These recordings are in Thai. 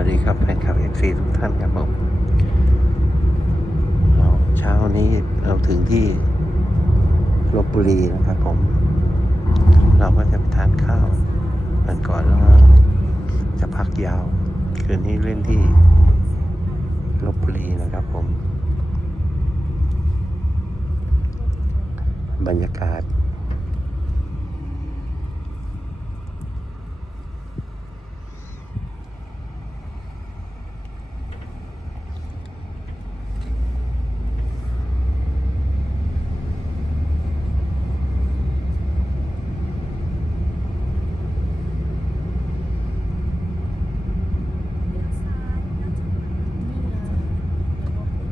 วัสดีครับแฟนคลับเอฟซีทุกท่านครับผมเราเช้านี้เราถึงที่ลบบุรีนะครับผม เราก็จะไปทานข้าวกันก่อนแล้วจะพักยาว คืนนี้เล่นที่ลบบุรีนะครับผม บรรยากาศ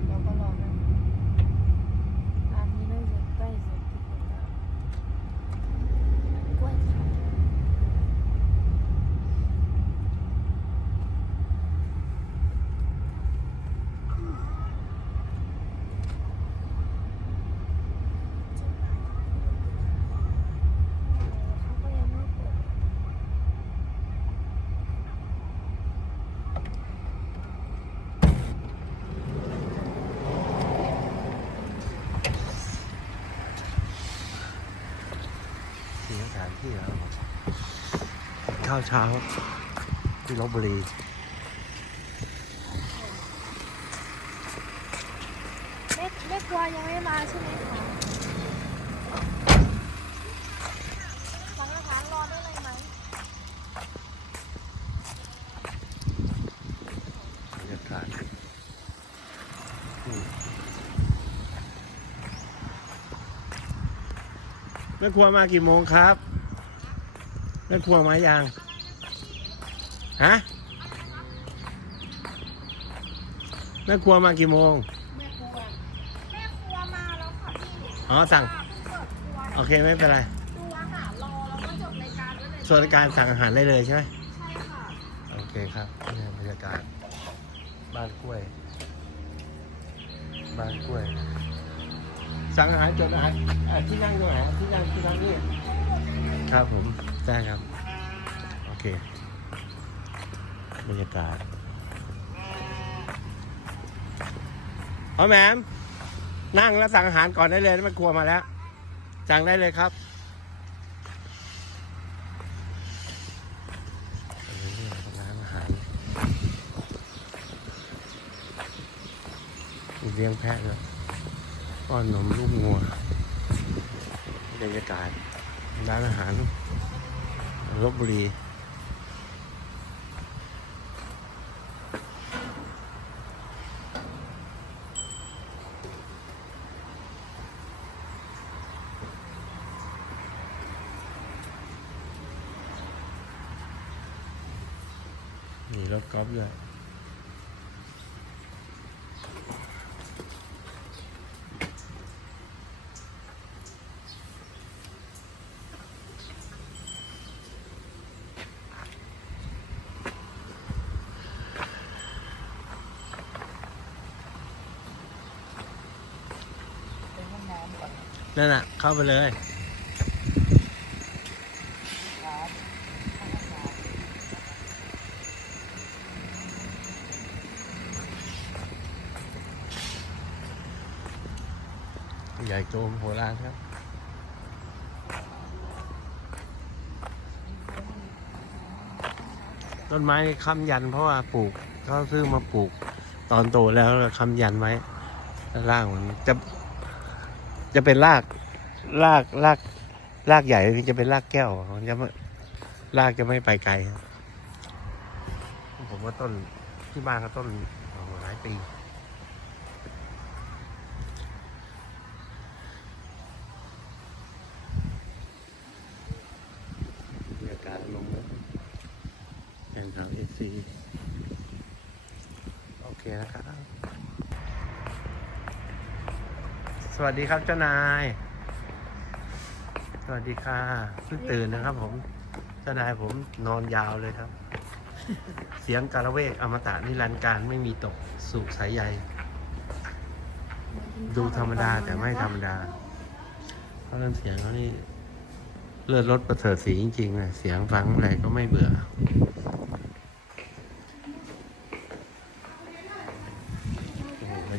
เราก็รอนะร้านนี้น่าจะใกล้เสร็จทุกคนแล้วกล้วยไข่ เขาก็ยังไม่เปิด ที่นที่แล้วข้าวเช้า ที่ลบบุรีแม่แม่ครัวยังไม่มาใช่ไหมคะสังอาหารรอได้เลยไหมบรรยากาศอืมแม่ครัวมากี่โมงครับ แม่ครัวมายังฮะแม่ครัวมากี่โมง แม่ครัวแม่ครัวมาแล้วค่ะพี่อ๋อสั่งเปิดครัวโอเคไม่เป็นไรดูอาหารรอแล้วก็จบรายการไว้เลยส่วนการสั่งอาหารได้เลยใช่ไหมใช่ค่ะโอเคครับนี่บรรยากาศบ้านกล้วย บ้านกล้วย สั่งอาหารจดอาหารอะที่นั่งตรงไหนที่นั่งที่นั่งนี่ครับผม ได้ครับ โอเค บรรยากาศเอ๋อแหมมนั่งแล้วสั่งอาหารก่อนได้เลยไม่กลัวมาแล้วสั่งได้เลยครับร้านอาหารเลี้ยงแพะด้วยป้อนนมลูกงัวบรรยากาศร้านอาหาร ลบบุรี นี่รถกอล์ฟด้วย นั่นน่ะ เข้าไปเลยใหญ่โตมโหฬารครับ ต้นไม้ค้ำยันเพราะว่าปลูกเขาซื้อมาปลูก ตอนโตแล้วแล้วค้ำยันไว้ล้วรากมันจะ จะเป็นรากรากรากรากใหญ่จะเป็นรากแก้วมันจะไม่รากจะไม่ไปไกลครับผมว่าต้นที่บ้านเขาต้นหลายปีบรรยากาศลงแล้วแข่งขันเอซีโอเคนะครับ สวัสดีครับเจ้านาย สวัสดีค่ะเพิ่งตื่นนะครับ ผม เจ้านายผมนอนยาวเลยครับ เสียงกาละเวกอมตะนิรันดร์การไม่มีตกสุขสายใยดูธรรมดาแต่ไม่ธรรมดาเพราะเรื่องเสียงเขานี่เลือดรถประเสริฐสีจริงๆเลยเสียงฟังอะไรก็ไม่เบื่อ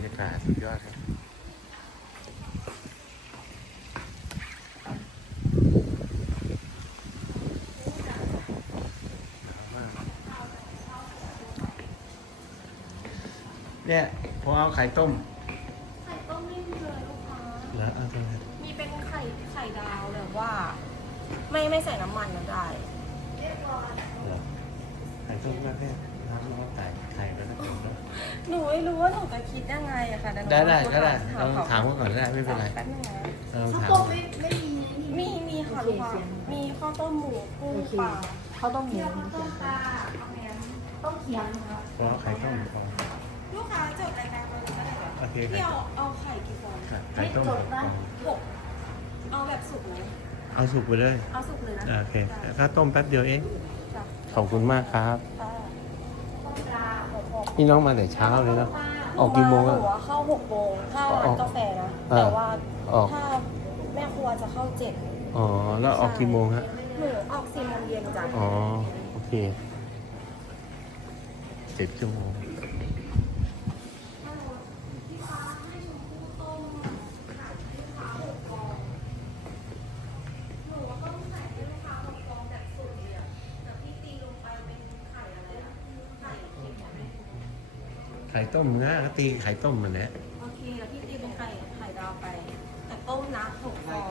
ากาศสุดยอดครับ เนี่ยผมเอาไข่ต้มไข่ต้มไม่มีเลยลูกค้า แล้วเอาตรงนั้นมีเป็นไข่ไข่ดาวแบบว่า ไม่ไม่ใส่น้ำมันก็ได้ เหรอไข่ต้มก็แค่น้ำร้อนใส่ไข่แล้วก็ต้มแล้วหนูไม่รู้ว่าหนูจะคิดยังไงอะค่ะเยวหนูได้ได้ก็ได้ถเราถามเขาก่อนก็ได้ไม่เป็นไรแป๊บนึงนะเราข้าวถามต้มไม่ไม่มีมีมีค่ะลูกค้ามีข้าวต้มหมูกุ้งปลาข้าวต้มหมูข้าวต้มปลาเอาแมนต้มเคียงครับ เพราะไข่ต้มพอ ลูกค้าจดรายการมาเลยก็ได้แบบโอเคพี่ครับเอาเอาไข่กี่ฟองไข่ต้มหกเอาแบบสุกไหมเอาสุกไปเลยเอาสุกเลยนะโอเคถ้าต้มแป๊บเดียวเองจ้ะขอบคุณมากครับค่ะต้มปลาหกหกนี่น้องมาแต่เช้าเลยเนาะออกกี่โมงหอะนูว่าเข้าหกโมงถ้าอร้าอนกกาแฟนะ อ่า แต่ว่าออกถ้าแม่ครัวจะเข้าเจ็ดอ๋อแล้วออกกี่โมงฮะหนูออกสี่โมงเย็นจ้ะ อ๋อโอเคเจ็ดชั่วโมง หนูว่าต้องใส่ให้ลูกค้าหกฟองแบบสุดเลยอะแต่พี่ตีลงไปเป็นไข่อะไรอะไข่เค็มอะ ไข่ต้มนะก็ตีไข่ต้มมันแหละโอเคแล้วพี่ตีเป็นไข่ไข่ดาวไป แต่ต้มนะหกฟอง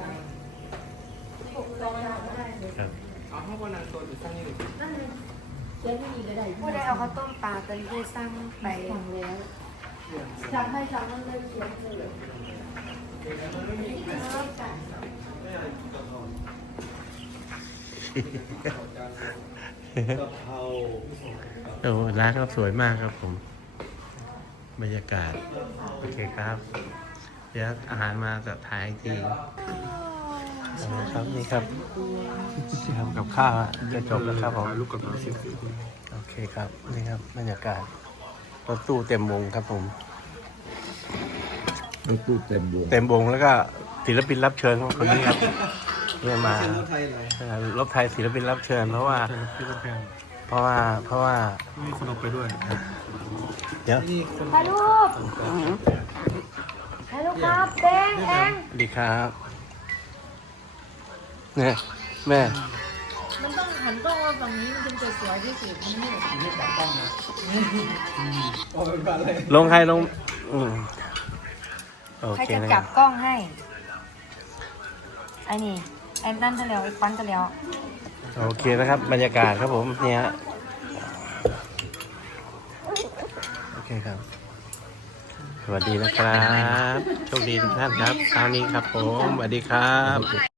หกฟองนะครับเคียงไม่มีก็ได้ผู้ใดเอาข้าวต้มปลาตอนนี้ได้สร้างไปสั่งแล้วสั่งให้สั่งนั่นเลยเคียงเลยโอ้ร้านก็สวยมากครับผม บรรยากาศ โอเคครับ เดี๋ยวอาหารมาจะถ่ายอีกทีเอาละครับนี่ครับทำกับข้าวอะจะจบแล้วครับผมลูกกับน้องชิโอเคครับนี่ครับบรรยากาศรถตู้เต็มวงครับผมรถตู้เต็มวงเต็มวงแล้วก็ศิลปินรับเชิญของคนนี้ครับเนี่ยมาเอ่อรถไทยศิลปินรับเชิญเพราะว่า เพราะว่าเพราะว่า มีคนเอาไปด้วยเดี๋ยวถ่ายรูปถ่ายรูปครับแดงแดงสวัสดีครับเนี่ยแม่ มันต้องหันกล้องมาฝั่งนี้มันถึงจะสวยที่สุดมันไม่ลงใครลงอืมโอใครเคจะนะคจัรับบกล้องให้ไอ้นี่ไอ้นั่นจะแล้วไอ้ฟันจะแล้ว โอเคนะครับ บรรยากาศครับผมเนี่ยโอเคครับ สวัสดีนะครับ โชคดีทุกท่านครับเช้านี้ครับผม สวัสดีครับ